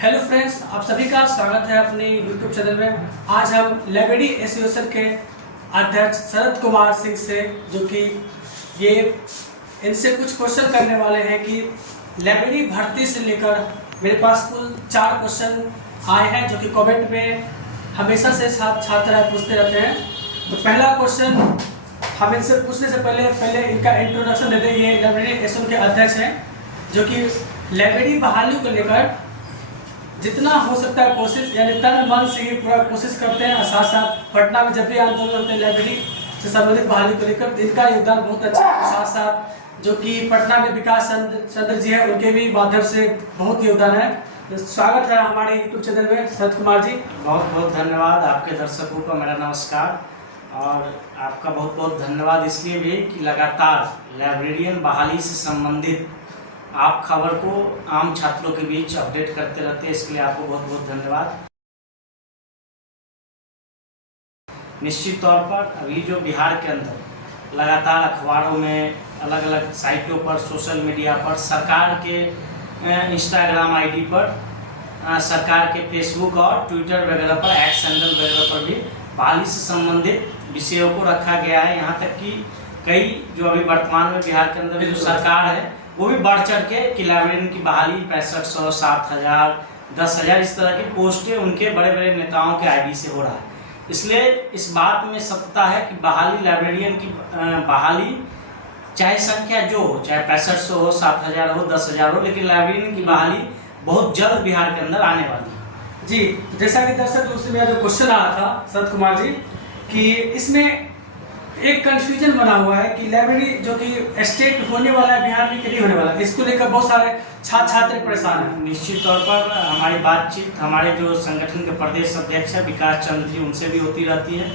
Hello friends, आप सभी का स्वागत है अपने यूट्यूब चैनल में। आज हम लाइब्रेरी एसोसिएशन के अध्यक्ष शरद कुमार सिंह से जो कि ये इनसे कुछ क्वेश्चन करने वाले हैं कि लाइब्रेरी भर्ती से लेकर मेरे पास कुल 4 क्वेश्चन आए हैं जो कि कमेंट में हमेशा से छात्र पूछते रहते हैं। तो पहला क्वेश्चन हम इनसे पूछने से पहले इनका इंट्रोडक्शन देते हैं। ये लाइब्रेरी एसोसिएशन के अध्यक्ष हैं जो कि लाइब्रेरी बहाली को लेकर जितना हो सकता है कोशिश यानी तन मन से ही पूरा कोशिश करते हैं। और साथ साथ पटना में जब भी आंदोलन होते हैं लाइब्रेरी से संबंधित बहाली को लेकर इनका योगदान बहुत अच्छा है। साथ साथ जो कि पटना में विकास चंद्र जी है उनके भी माध्यम से बहुत योगदान है। तो स्वागत है हमारे यूट्यूब चैनल में शरद कुमार जी। बहुत बहुत धन्यवाद। आपके दर्शकों को मेरा नमस्कार और आपका बहुत बहुत धन्यवाद इसलिए भी कि लगातार लाइब्रेरियन बहाली से संबंधित आप खबर को आम छात्रों के बीच अपडेट करते रहते हैं, इसके लिए आपको बहुत बहुत धन्यवाद। निश्चित तौर पर अभी जो बिहार के अंदर लगातार अखबारों में, अलग अलग साइटों पर, सोशल मीडिया पर, सरकार के इंस्टाग्राम आईडी पर, सरकार के फेसबुक और ट्विटर वगैरह पर, एक्स हैंडल वगैरह पर भी बहाली से संबंधित विषयों को रखा गया है। यहाँ तक कि कई जो अभी वर्तमान में बिहार के अंदर जो सरकार है वो भी बढ़ चढ़ के कि लाइब्रेरियन की बहाली 6500, 7000, 10,000 इस तरह की पोस्टें उनके बड़े बड़े नेताओं के आईडी से हो रहा है। इसलिए इस बात में सत्यता है कि बहाली लाइब्रेरियन की बहाली चाहे संख्या जो हो, चाहे 6500 हो, 7000 हो, 10,000 हो, लेकिन लाइब्रेरियन की बहाली बहुत जल्द बिहार के अंदर आने वाली है। जी, जैसा कि दर्शक उससे मेरा जो क्वेश्चन आया था शरद कुमार जी कि इसमें एक कंफ्यूजन बना हुआ है कि लाइब्रेरी जो कि स्टेट होने वाला है बिहार में कि नहीं होने वाला है, इसको लेकर बहुत सारे छात्र परेशान हैं। निश्चित तौर पर हमारी बातचीत हमारे जो संगठन के प्रदेश अध्यक्ष है विकास चंद्र जी उनसे भी होती रहती है।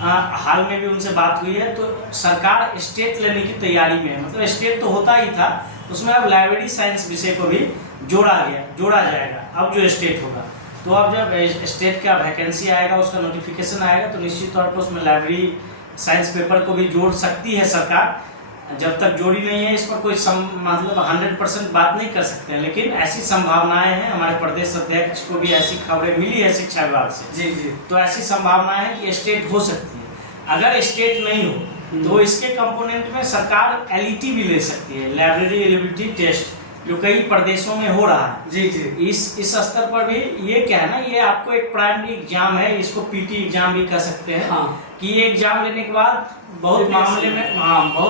हाल में भी उनसे बात हुई है। तो सरकार स्टेट लेने की तैयारी में है। मतलब स्टेट तो होता ही था, उसमें अब लाइब्रेरी साइंस विषय को भी जोड़ा जाएगा। अब जो स्टेट होगा तो अब जब स्टेट का वैकेंसी आएगा, उसका नोटिफिकेशन आएगा, तो निश्चित तौर पर उसमें लाइब्रेरी साइंस पेपर को भी जोड़ सकती है सरकार। जब तक जोड़ी नहीं है इस पर कोई मतलब 100% बात नहीं कर सकते हैं, लेकिन ऐसी संभावनाएं हैं। हमारे प्रदेश अध्यक्ष को भी ऐसी खबरें मिली है शिक्षा विभाग से। जी जी। तो ऐसी संभावनाएं है कि स्टेट हो सकती है। अगर स्टेट नहीं हो तो इसके कंपोनेंट में सरकार एलईटी भी ले सकती है, लाइब्रेरी एलिजिबिलिटी टेस्ट, जो कई प्रदेशों में हो रहा है। जी जी। इस स्तर पर भी ये क्या है ना, ये आपको एक प्राइमरी एग्जाम है, इसको पीटी एग्जाम भी कह सकते हैं। हाँ। कि ये एग्जाम लेने के बाद बहुत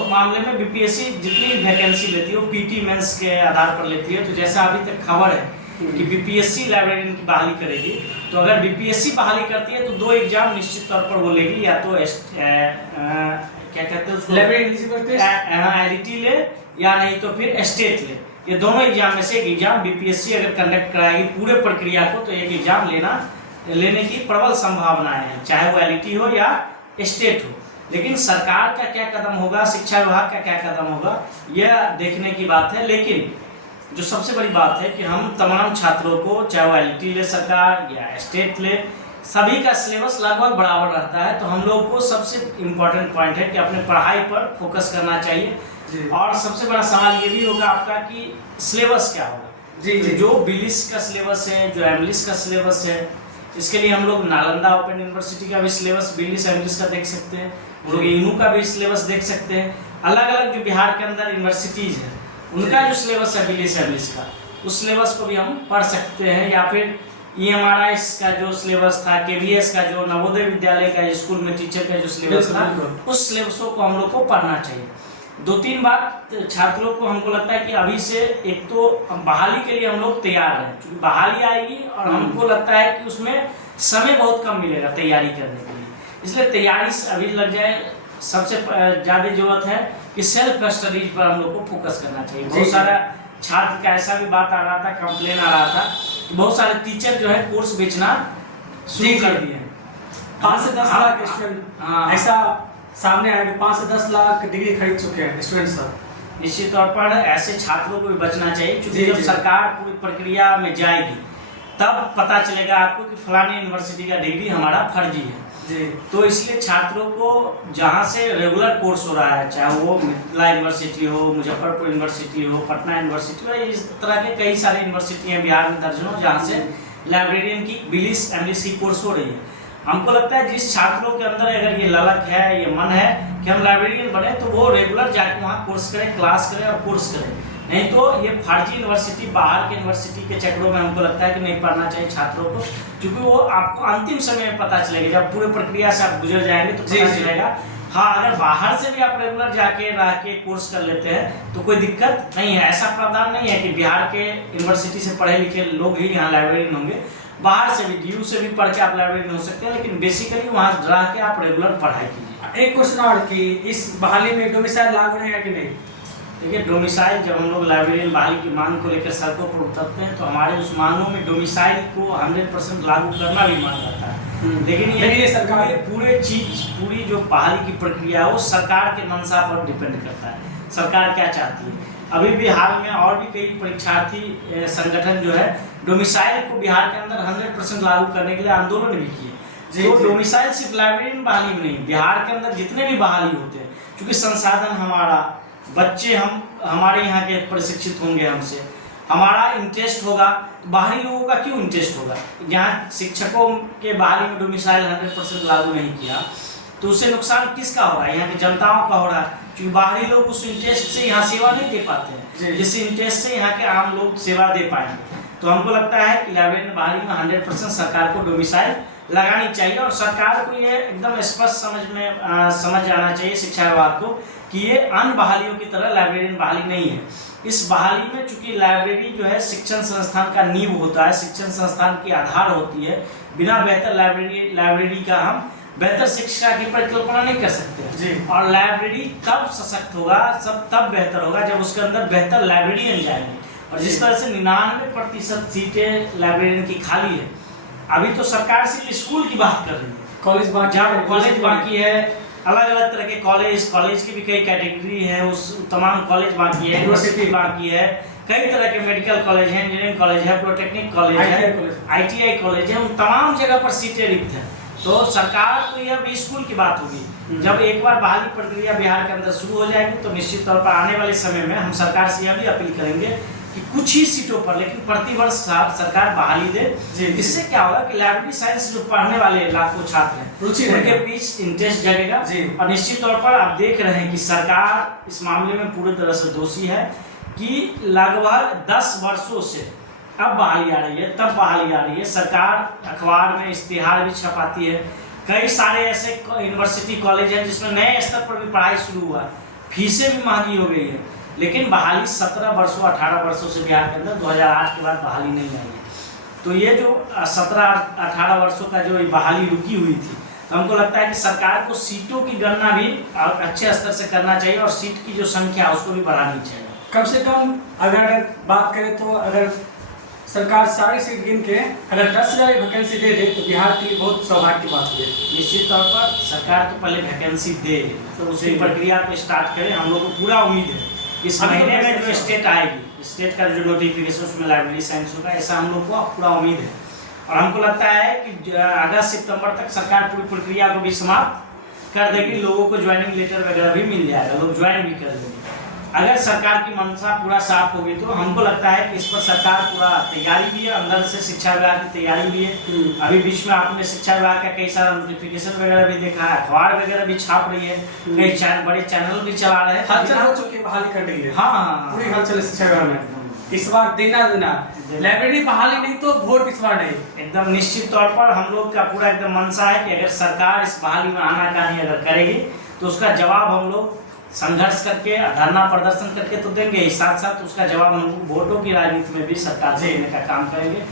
मामले में बीपीएससी जितनी वैकेंसी लेती है वो पीटी मेंस के आधार पर लेती है। तो जैसा अभी तक खबर है कि बीपीएससी लाइब्रेरियन की बहाली करेगी, तो अगर बीपीएससी बहाली करती है तो 2 एग्जाम निश्चित तौर पर वो लेगी, या तो क्या कहते हैं उसको, एलईटी ले, या नहीं तो फिर स्टेट ले। ये दोनों एग्जाम में से एक एग्जाम बीपीएससी अगर कंडक्ट कराएगी पूरे प्रक्रिया को, तो एक एग्जाम लेने की प्रबल संभावनाएं हैं, चाहे वो एलईटी हो या स्टेट हो। लेकिन सरकार का क्या कदम होगा, शिक्षा विभाग का क्या कदम होगा, यह देखने की बात है। लेकिन जो सबसे बड़ी बात है कि हम तमाम छात्रों को, चाहे वो एलईटी ले सरकार या स्टेट ले, सभी का सिलेबस लगभग बराबर रहता है। तो हम लोग को सबसे इम्पोर्टेंट पॉइंट है कि अपने पढ़ाई पर फोकस करना चाहिए। और सबसे बड़ा सवाल ये भी होगा आपका कि सिलेबस क्या होगा। जी जी। जो बिलिस का सिलेबस है, जो एमलिस का सिलेबस है, इसके लिए हम लोग नालंदा ओपन यूनिवर्सिटी का भी सिलेबस बिलिस एमलिस का देख सकते हैं, हम लोग इनू का भी सिलेबस देख सकते हैं। अलग अलग जो बिहार के अंदर यूनिवर्सिटीज है उनका जो सिलेबस है बिलिस एमलिस का, उस सिलेबस को भी हम पढ़ सकते हैं। या फिर EMRIS का जो सिलेबस था, KVS का जो नवोदय विद्यालय का स्कूल में टीचर का जो सिलेबस था, उस सिलेबसों को हम लोग को पढ़ना चाहिए। 2-3 बात छात्रों को हमको लगता है कि अभी से एक तो बहाली के लिए हम लोग तैयार हैं, क्योंकि बहाली आएगी और हमको लगता है कि उसमें समय बहुत कम मिलेगा तैयारी करने के लिए। इसलिए तैयारी से अभी लग जाए। सबसे ज़्यादा जरूरत है कि सेल्फ स्टडीज पर हम लोग को फोकस करना चाहिए। बहुत सारा छात्र का ऐसा भी बात आ रहा था, कंप्लेन आ रहा था कि बहुत सारे टीचर जो है कोर्स बेचना शुरू कर दिए हैं। 5 से 10 लाख स्टूडेंट ऐसा सामने आया कि 5 से 10 लाख डिग्री खरीद चुके हैं स्टूडेंट सब। निश्चित तौर पर ऐसे छात्रों को भी बचना चाहिए, क्योंकि जब सरकार पूरी प्रक्रिया में जाएगी तब पता चलेगा आपको कि फलानी यूनिवर्सिटी का डिग्री हमारा फर्जी है। जी। तो इसलिए छात्रों को जहाँ से रेगुलर कोर्स हो रहा है, चाहे वो मिथिला यूनिवर्सिटी हो, मुजफ्फरपुर यूनिवर्सिटी हो, पटना यूनिवर्सिटी हो, इस तरह के कई सारे यूनिवर्सिटी हैं बिहार में दर्जनों, जहाँ से लाइब्रेरियन की बिलिस एमलिस की कोर्स हो रही है। हमको लगता है जिस छात्रों के अंदर अगर ये ललक है, ये मन है कि हम लाइब्रेरियन बने, तो वो रेगुलर जाके वहाँ कोर्स करें, क्लास करें और कोर्स करें। नहीं तो ये फर्जी यूनिवर्सिटी, बाहर के यूनिवर्सिटी के चक्रों में हमको लगता है कि नहीं पढ़ना चाहिए छात्रों को, क्योंकि वो आपको अंतिम समय में पता चलेगा, जब पूरे प्रक्रिया से आप गुजर जाएंगे तो पता चलेगा। हाँ, अगर बाहर से भी आप रेगुलर जाके रह के कोर्स कर लेते हैं तो कोई दिक्कत नहीं है। ऐसा प्रावधान नहीं है कि बिहार के यूनिवर्सिटी से पढ़े लिखे लोग ही यहाँ लाइब्रेरियन होंगे, बाहर से भी DU से भी पढ़ के आप लाइब्रेरियन हो सकते हैं, लेकिन बेसिकली वहाँ रह के आप रेगुलर पढ़ाई कीजिए। एक क्वेश्चन और कि इस बहाली में डोमिसाइल लागू रहेगा कि नहीं? देखिए, डोमिसाइल, जब हम लोग लाइब्रेरियन बहाली की मांग को लेकर सड़कों पर उतरते हैं तो हमारे उस मांगों में डोमिसाइल को 100% लागू करना भी मांग रहता है। लेकिन ये सरकार पूरी जो बहाली की प्रक्रिया है वो सरकार के मंशा पर डिपेंड करता है, सरकार क्या चाहती है। अभी भी हाल में और भी कई परीक्षार्थी संगठन जो है डोमिसाइल को बिहार के अंदर 100% लागू करने के लिए आंदोलन भी किए। तो डोमिसाइल सिर्फ लाइब्रेरियन बहाली में नहीं, बिहार के अंदर जितने भी बहाली होते हैं, क्योंकि संसाधन हमारा, बच्चे हमारे यहाँ के प्रशिक्षित होंगे, हमसे हमारा इंटरेस्ट होगा, बाहरी लोगों का क्यों इंटरेस्ट होगा? जहाँ शिक्षकों के बहाली में डोमिसाइल 100% लागू नहीं किया तो उससे नुकसान किसका हो रहा है? यहाँ की जनताओं का हो रहा है, क्योंकि बाहरी लोग उस इंटरेस्ट से यहाँ सेवा नहीं दे पाते हैं, जिस इंटरेस्ट से यहाँ के आम लोग सेवा दे पाएंगे। तो हमको लगता है कि लाइब्रेरियन बहाली में 100% सरकार को डोमिसाइल लगानी चाहिए, और सरकार को ये एकदम स्पष्ट समझ जाना चाहिए, शिक्षा विभाग को, कि ये अन्य बहालियों की तरह लाइब्रेरियन बहाली नहीं है। इस बहाली में चूंकि लाइब्रेरी जो है शिक्षण संस्थान का नींव होता है, शिक्षण संस्थान की आधार होती है, बिना बेहतर लाइब्रेरी का हम बेहतर शिक्षा की परिकल्पना नहीं कर सकते। और लाइब्रेरी तब सशक्त होगा, तब बेहतर होगा जब उसके अंदर बेहतर लाइब्रेरियन जाएंगे। और जिस तरह से 99% सीटें लाइब्रेरियन की खाली है, अभी तो सरकार सिर्फ स्कूल की बात कर रही है, कॉलेज बाकी है, अलग अलग तरह के कॉलेज की भी कई कैटेगरी है, उस तमाम कॉलेज बाकी है, यूनिवर्सिटी बाकी है, कई तरह के मेडिकल कॉलेज है, इंजीनियरिंग कॉलेज है, पॉलिटेक्निक कॉलेज है, ITI कॉलेज है, उन तमाम जगह पर सीटें रिक्त हैं। तो सरकार को यह भी स्कूल की बात होगी। जब एक बार बहाली प्रक्रिया बिहार के अंदर शुरू हो जाएगी तो निश्चित तौर पर आने वाले समय में हम सरकार से यह भी अपील करेंगे कि कुछ ही सीटों पर, लेकिन प्रतिवर्ष सरकार बहाली दे। इससे क्या होगा कि लाइब्रेरी साइंस जो पढ़ने वाले लाखों छात्र हैं उनके बीच इंटरेस्ट जगेगा। और निश्चित तौर पर आप देख रहे हैं कि सरकार इस मामले में पूरी तरह से दोषी है कि लगभग 10 वर्षों से अब बहाली आ रही है, तब बहाली आ रही है। सरकार अखबार में इश्तिहार भी छपाती है, कई सारे ऐसे यूनिवर्सिटी कॉलेज हैं जिसमें नए स्तर पर भी पढ़ाई शुरू हुआ, फीसें भी महंगी हो गई है, लेकिन बहाली 17 वर्षों 18 वर्षों से बिहार के अंदर 2008 के बाद बहाली नहीं आई है। तो ये जो 17-18 वर्षों का जो बहाली रुकी हुई थी, तो हमको लगता है कि सरकार को सीटों की गणना भी अच्छे स्तर से करना चाहिए और सीट की जो संख्या है उसको भी बढ़ानी चाहिए। कम से कम अगर बात करें तो अगर सरकार सारी सीट गिन के अगर 10,000 वैकेंसी दे दे तो बिहार के लिए बहुत सौभाग्य की बात है। निश्चित तौर पर सरकार तो पहले वैकेंसी दे, तो उसी प्रक्रिया को स्टार्ट करें। हम लोग को पूरा उम्मीद है इस महीने में जो स्टेट आएगी, स्टेट का जो नोटिफिकेशन उसमें लाइब्रेरी साइंस होगा, ऐसा हम लोग को पूरा उम्मीद है। और हमको लगता है कि अगस्त सितंबर तक सरकार पूरी प्रक्रिया को भी समाप्त कर देगी, लोगों को ज्वाइनिंग लेटर वगैरह भी मिल जाएगा, लोग ज्वाइन भी कर लेंगे। अगर सरकार की मंशा पूरा साफ होगी तो हमको लगता है कि इस पर सरकार पूरा तैयारी भी है, अंदर से शिक्षा विभाग की तैयारी भी है। अभी बीच में आपने शिक्षा विभाग का कई सारा नोटिफिकेशन वगैरह भी देखा है, अखबार वगैरह भी छाप रही है, कई बड़े चैनल भी चला रहे हैं, हलचल हो चुकी है बहाली करने के लिए। हाँ, पूरी हलचल शिक्षा विभाग में इस बार देना लाइब्रेरी बहाली नहीं तो वोट इस बार नहीं। एकदम निश्चित तौर पर हम लोग का पूरा एकदम मंशा है कि अगर सरकार इस बहाली में आनाकानी अगर करेगी तो उसका जवाब हम लोग संघर्ष करके, धरना प्रदर्शन करके तो देंगे ही, साथ साथ उसका जवाब हम वोटों की राजनीति में भी सरकार से देने का काम करेंगे।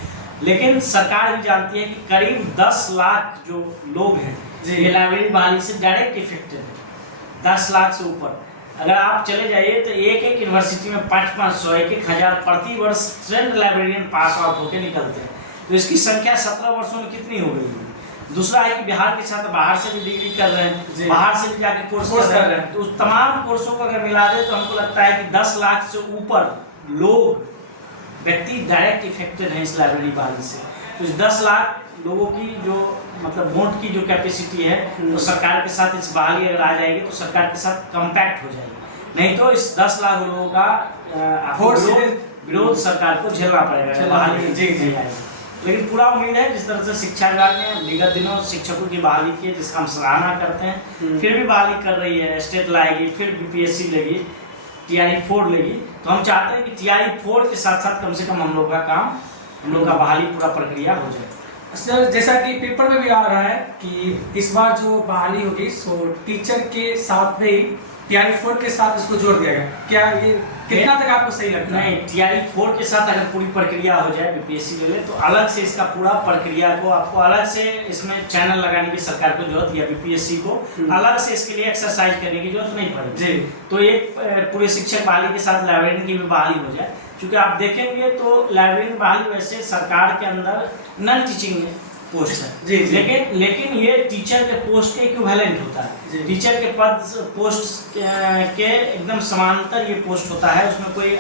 लेकिन सरकार भी जानती है कि करीब 10 लाख जो लोग हैं ये लाइब्रेरी बहाली से डायरेक्ट इफेक्टेड है। 10 लाख से ऊपर अगर आप चले जाइए तो एक यूनिवर्सिटी में 500-500 1,000 प्रति वर्ष ट्रेंड लाइब्रेरियन पास आउट होकर निकलते हैं। तो इसकी संख्या 17 वर्षों में कितनी हो गई है। दूसरा है कि बिहार के छात्र बाहर से भी डिग्री कर रहे हैं, बाहर से भी जाके कोर्स कर रहे हैं। तो उस तमाम कोर्सों को अगर मिला दे तो हमको लगता है कि 10 लाख से ऊपर लोग व्यक्ति डायरेक्ट इफेक्टेड हैं इस लाइब्रेरी बहाली से। तो इस 10 लाख लोगों की जो मतलब वोट की जो कैपेसिटी है तो सरकार के साथ इस बहाली अगर आ जाएगी तो सरकार के साथ कम्पैक्ट हो जाएगी, नहीं तो इस 10 लाख लोगों का विरोध सरकार को झेलना पड़ेगा बहाली जी जी। लेकिन पूरा उम्मीद है जिस तरह से शिक्षा विभाग ने विगत दिनों शिक्षकों की बहाली की है जिसका हम सराहना करते हैं, फिर भी बहाली कर रही है, स्टेट लाएगी, फिर बीपीएससी लेगी, TRE 4 लेगी, तो हम चाहते हैं कि TRE 4 के साथ साथ कम से कम हम लोग का काम, हम लोग का बहाली पूरा प्रक्रिया हो जाए। सर जैसा कि पेपर में भी आ रहा है कि इस बार जो बहाली होगी सो टीचर के साथ में ही TRE 4 के साथ इसको जोड़ दिया गया, क्या ये कितना तक आपको सही लगता है? नहीं, TRE 4 के साथ अगर पूरी प्रक्रिया हो जाए बीपीएससी ले ले तो अलग से इसका पूरा प्रक्रिया को आपको अलग से इसमें चैनल लगाने की सरकार को जरूरत है, बीपीएससी को अलग से इसके लिए एक्सरसाइज करने की जरूरत नहीं पड़ेगी जी। तो एक पूरे शिक्षक बहाली के साथ लाइब्रेरियन की भी बहाली हो जाए, क्योंकि आप देखेंगे तो लाइब्रेरियन बहाली वैसे सरकार के अंदर नॉन टीचिंग पोस्ट है जी, जी। लेकिन ये टीचर के पोस्ट के इक्विवेलेंट होता है, टीचर के पद पोस्ट के एकदम समांतर ये पोस्ट होता है, उसमें कोई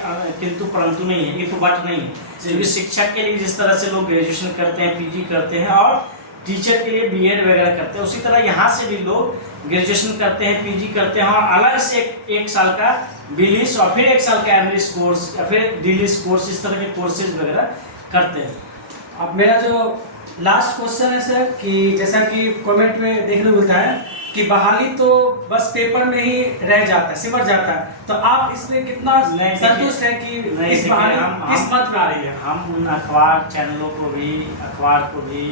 किंतु परंतु नहीं है, इफ बट नहीं है, क्योंकि शिक्षक के लिए जिस तरह से लोग ग्रेजुएशन करते हैं, पीजी करते हैं और टीचर के लिए बीएड वगैरह करते हैं, उसी तरह यहाँ से भी लोग ग्रेजुएशन करते हैं, पीजी करते हैं और अलग से एक साल का बीलिस और फिर 1 साल का एमलिस कोर्स या फिर डीलिस कोर्स, इस तरह के कोर्सेज वगैरह करते हैं। अब मेरा जो लास्ट क्वेश्चन है सर कि जैसा कि कमेंट में देखने को मिलता है कि बहाली तो बस पेपर में ही रह जाता है, सिमट जाता है, तो आप इसमें कितना संतुष्ट है कि इस बहाली किस मंथ में आ रही है? हम उन अखबार चैनलों को भी, अखबार को भी,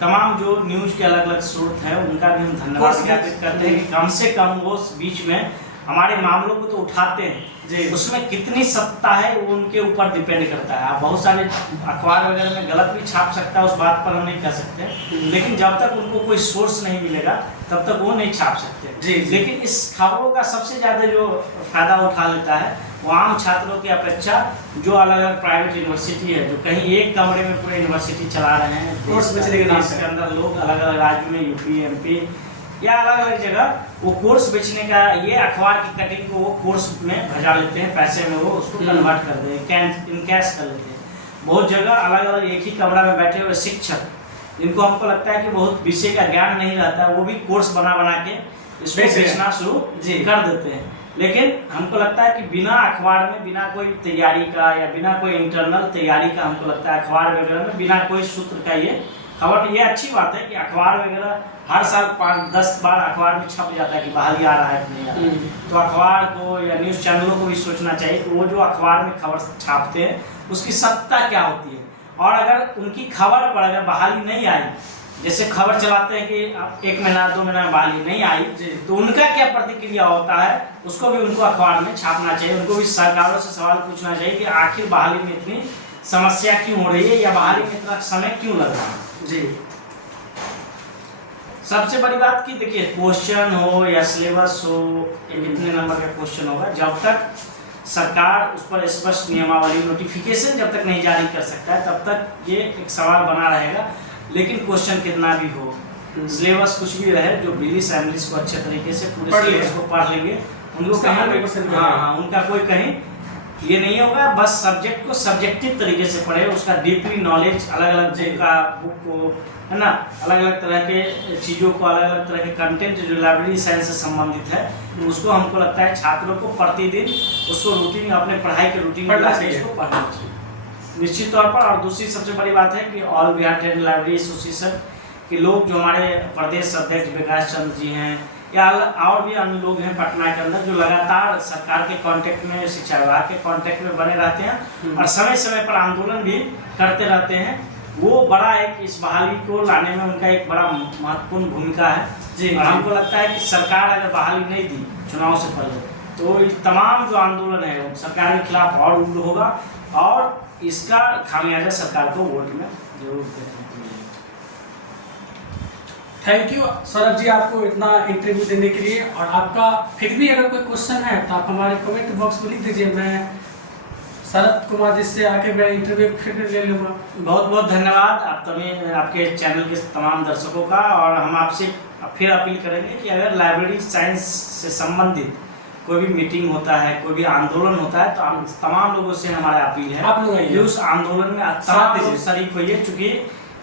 तमाम जो न्यूज के अलग अलग स्रोत हैं उनका भी हम धन्यवाद ज्ञापित करते हैं कि कम से कम वो बीच में हमारे मामलों को तो उठाते हैं, उसमें कितनी सत्ता है वो उनके ऊपर डिपेंड करता है। आप बहुत सारे अखबार वगैरह में गलत भी छाप सकता है, उस बात पर हम नहीं कह सकते, लेकिन जब तक उनको कोई सोर्स नहीं मिलेगा तब तक वो नहीं छाप सकते जी। लेकिन इस खबरों का सबसे ज्यादा जो फायदा उठा लेता है वो आम छात्रों की अपेक्षा जो अलग अलग प्राइवेट यूनिवर्सिटी है, जो कहीं एक कमरे में पूरे यूनिवर्सिटी चला रहे हैं, देश के अंदर लोग अलग अलग राज्य में यूपी एमपी या अलग अलग जगह वो कोर्स बेचने का, ये अखबार की कटिंग को वो कोर्स में भजा लेते हैं, पैसे में वो उसको कन्वर्ट कर देते हैं, इनकैश कर लेते हैं। बहुत जगह अलग अलग एक ही कमरा में बैठे हुए शिक्षक जिनको हमको लगता है कि बहुत विषय का ज्ञान नहीं रहता, वो भी कोर्स बना बना के इसको बेचना शुरू कर देते हैं। लेकिन हमको लगता है कि बिना अखबार में, बिना कोई तैयारी का या बिना कोई इंटरनल तैयारी का, हमको लगता है अखबार वगैरह में बिना कोई सूत्र का ये खबर, ये अच्छी बात है कि अखबार वगैरह हर साल 5-10 बार अखबार में छप जाता है कि बहाली आ रहा है कि नहीं आ रहा है, तो अखबार को या न्यूज़ चैनलों को भी सोचना चाहिए कि वो जो अखबार में खबर छापते हैं उसकी सत्ता क्या होती है, और अगर उनकी खबर पर अगर बहाली नहीं आई, जैसे खबर चलाते हैं कि 1 महीना 2 महीना बहाली नहीं आई, तो उनका क्या प्रतिक्रिया होता है उसको भी उनको अखबार में छापना चाहिए। उनको भी सरकारों से सवाल पूछना चाहिए कि आखिर बहाली में इतनी समस्या क्यों हो रही है या बहाली में इतना समय क्यों लग रहा है। जी। सबसे बड़ी बात कि देखिए क्वेश्चन हो या सिलेबस हो, कितने नंबर का क्वेश्चन होगा, जब तक सरकार उस पर स्पष्ट नियमावली नोटिफिकेशन जब तक नहीं जारी कर सकता है तब तक ये एक सवाल बना रहेगा। लेकिन क्वेश्चन कितना भी हो, सिलेबस कुछ भी रहे, जो बिलिस एमलिस को अच्छे तरीके से पूरे सिलेबस को पढ़ लेंगे, उनको कहीं उनका कोई कहीं ये नहीं होगा। बस सब्जेक्ट को सब्जेक्टिव तरीके से पढ़े, उसका डीपली नॉलेज, अलग अलग बुक को, है ना, अलग अलग तरह के चीज़ों को, अलग अलग तरह के कंटेंट जो लाइब्रेरी साइंस से संबंधित है उसको हमको लगता है छात्रों को प्रतिदिन उसको रूटीन, अपने पढ़ाई के रूटीन में उसको पढ़ना चाहिए निश्चित तौर पर। और दूसरी सबसे बड़ी बात है कि all Bihar trend library association के लोग, जो हमारे प्रदेश अध्यक्ष विकास चंद्र जी हैं या और भी अन्य लोग हैं पटना के अंदर, जो लगातार सरकार के कांटेक्ट में, शिक्षा विभाग के कांटेक्ट में बने रहते हैं और समय समय पर आंदोलन भी करते रहते हैं, वो बड़ा एक इस बहाली को लाने में उनका एक बड़ा महत्वपूर्ण भूमिका है जी। और हमको लगता है कि सरकार अगर बहाली नहीं दी चुनाव से पहले तो तमाम जो आंदोलन है वो सरकार के खिलाफ और उग्र होगा और इसका खामियाजा सरकार को वोट में जरूर देखने को मिलेगा। थैंक यू सौरभ जी आपको इतना इंटरव्यू देने के लिए। और आपका फिर भी अगर कोई क्वेश्चन है तो आप हमारे कमेंट बॉक्स में लिख दीजिए, मैं शरद कुमार जी से आके मैं इंटरव्यू फिर ले लूँगा। बहुत बहुत धन्यवाद आपके चैनल के तमाम दर्शकों का। और हम आपसे फिर अपील करेंगे कि अगर लाइब्रेरी साइंस से संबंधित कोई भी मीटिंग होता है, कोई भी आंदोलन होता है, तो हम तमाम लोगों से हमारा अपील है आप लोग उस आंदोलन में तमाम लोग शरीक होइए, चूँकि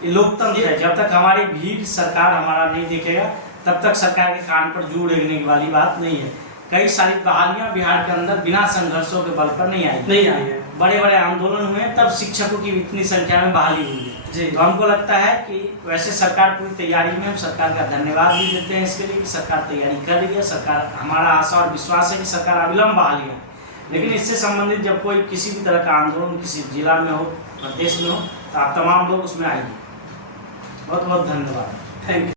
ये लोकतंत्र है। जब तक हमारी भीड़ सरकार हमारा नहीं देखेगा तब तक सरकार के कान पर जू रेंगने वाली बात नहीं है। कई सारी बहालियां बिहार के अंदर बिना संघर्षों के बल पर नहीं आई है। बड़े बड़े आंदोलन हुए तब शिक्षकों की इतनी संख्या में बहाली हुई जी। है। तो हमको लगता है कि वैसे सरकार पूरी तैयारी में, हम सरकार का धन्यवाद भी देते हैं इसके लिए कि सरकार तैयारी कर रही है। सरकार, हमारा आशा और विश्वास है कि सरकार अविलंब बहाली है। लेकिन इससे संबंधित जब कोई किसी भी तरह का आंदोलन किसी जिला में हो, प्रदेश में हो, तो आप तमाम लोग उसमें आइए। बहुत बहुत धन्यवाद। Thank you.